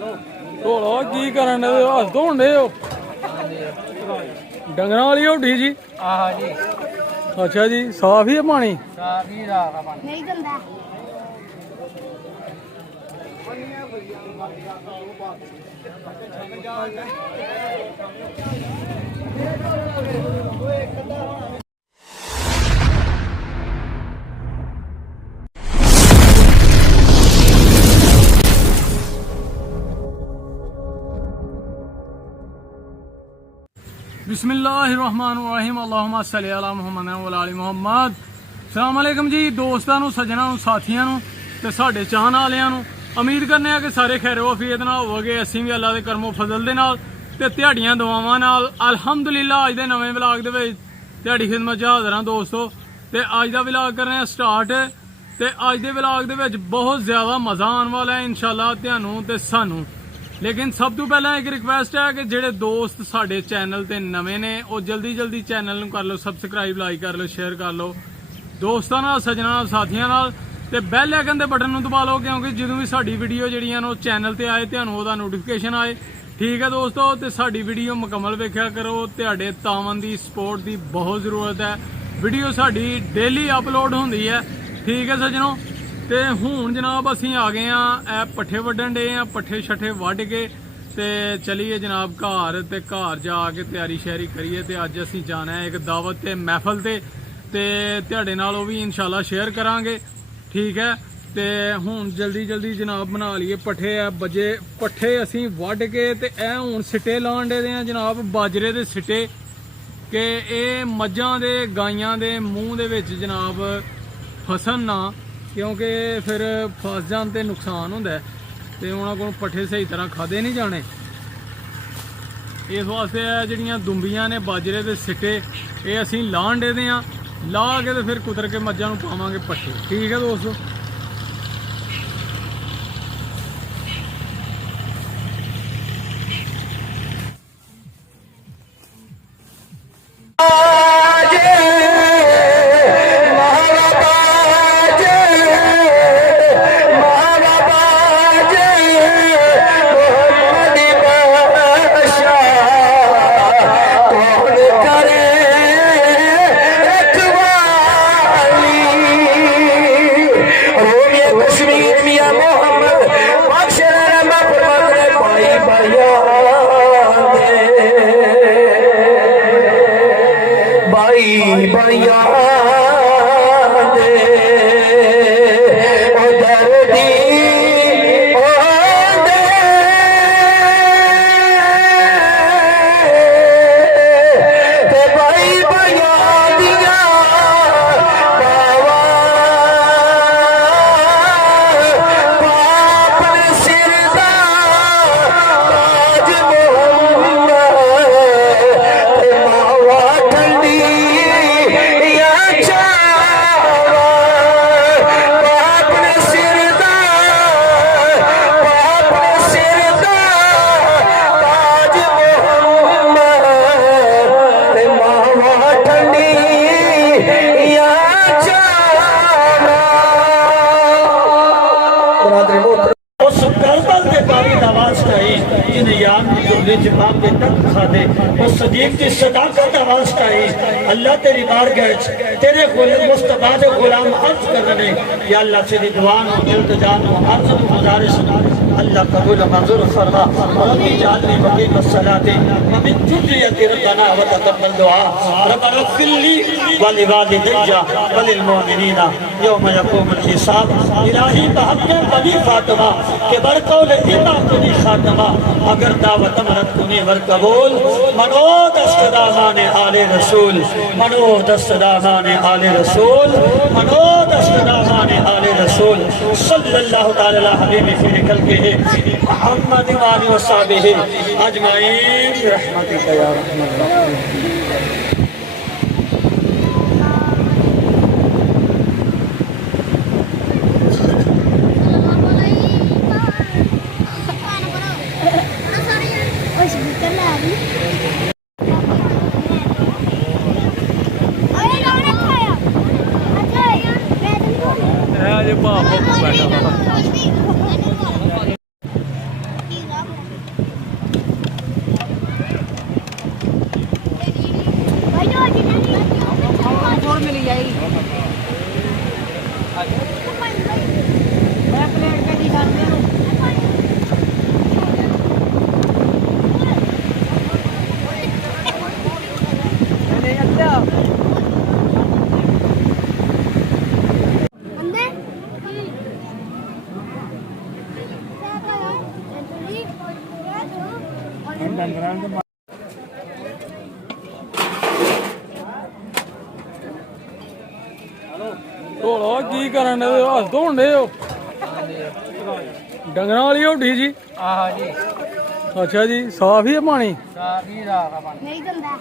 ढोला की करन दे हस धोन दे हो डंगरां वाली होठी जी जी अच्छा जी साफ ही है पानी नहीं गंदा बिस्मिल्लाहिर्रहमानिर्रहीम अल्लाहुम्मा सल्ली अला मुहम्मद व अला मुहम्मद। अस्सलाम वालेकुम जी दोस्तों सज्जनों साथियों ते साडे चाहन वालियां नूं उम्मीद करने कि सारे खैर वफीयत नाल होवोगे। असीं भी अल्लाह दे करमो फजल दे नाल ते दिहाड़ियां दुआवां नाल अल्हम्दुलिल्लाह अज दे नवें व्लॉग दे विच दिहाड़ी खिदमत च हाज़र हां दोस्तों। ते अज दा व्लॉग करने स्टार्ट ते अज दे व्लॉग दे विच बहुत ज़्यादा मज़ा आने वाला है इंशाअल्लाह तुहानूं ते सानूं। लेकिन सब तो पहला एक रिक्वेस्ट है कि जेडे दोस्त साडे चैनल ते नवे ने वो जल्दी जल्दी चैनल नूं कर लो सबसक्राइब, लाइक कर लो, शेयर कर लो दोस्तों नाल, सज्जनां नाल, साथियां नाल ते बैल आइकन दे बटन नूं दबा लो क्योंकि जदों भी साडी वीडियो जिहड़ियां ने चैनल ते आए तुहानूं ओहदा नोटिफिकेशन आए। ठीक है दोस्तों, ते साडी वीडियो मुकम्मल वेख्या करो। तुहाडे तावन दी सपोर्ट दी बहुत जरूरत है। वीडियो साडी डेली अपलोड हुंदी है। ठीक है सज्जनों, ते हुण जनाब असीं आ गए हैं पट्ठे वड्ढन डे हैं। पट्ठे शट्ठे वड्ढ के ते चलिए जनाब घर, ते घर जाके तैयारी शैयारी करिए ते अज असीं जाना है एक दावत ते महफल ते तुहाडे नाल ओह भी इंशाअल्लाह शेयर करांगे। ठीक है, ते हुण जल्दी जल्दी जनाब बना लिए पट्ठे बजे पट्ठे असीं वड्ढ के ते ऐ हुण सिट्टे लाण दे हैं जनाब बाजरे दे सिट्टे कि एह मज्जां दे गाइयां दे मूँह दे विच जनाब फसन ना, क्योंकि फिर फस जान ते नुकसान होंदा है ते उन्हां कोल पट्ठे सही तरह खादे नहीं जाने। इस वास्ते जिहड़ियां दुंबियां ने बाजरे दे सिट्टे ये असीं लाण दे हैं, ला के ते फिर कुतर के मज्जां नूं पावांगे पट्ठे। ठीक है दोस्तों, अल्लाह तेरी बारगाह तेरे मुस्तफा दे गुलाम अर्ज कर रहे या अल्लाह तेरी दुआ नो इल्तिजा नो अर्ज नो गुजारिश अल्लाह कबूल मंजूर फरमा। रब्बी जालनी वकील सलाते व मिन जुर्रियति रब्बना व तक़ब्बल दुआ रब्बना फिल्ली व लिवालिदैया व लिल मुमिनीना यौम यक़ूमुल हिसाब। इलाही बहक़ बनी फातिमा के बरकौल इमा कुनी खातिमा अगर दावत मरत कुनी वर कबूल मनो दस्तदामाने आले रसूल मनो दस्तदामाने आले रसूल मनो दस्तदामाने आले रसूल सल्लल्लाहु तआला अला हबीबी फी खल्क़िही मुहम्मद व आलिहि व सहबिही अजमाइन रहमतिका या रहमान। ਢੋਲੋ ਕੀ ਕਰਨ ਦੇ ਹੱਥ ਧੋਣ ਦੇ ਹੋ ਡੰਗਰਾਂ ਵਾਲੀ ਢੋਡੀ ਜੀ ਆਹ ਜੀ ਅੱਛਾ ਜੀ ਸਾਫ ਹੀ ਹੈ ਪਾਣੀ ਸਾਫੀ ਰਾਗਾ ਪਾਣੀ ਨਹੀਂ ਗੰਦਾ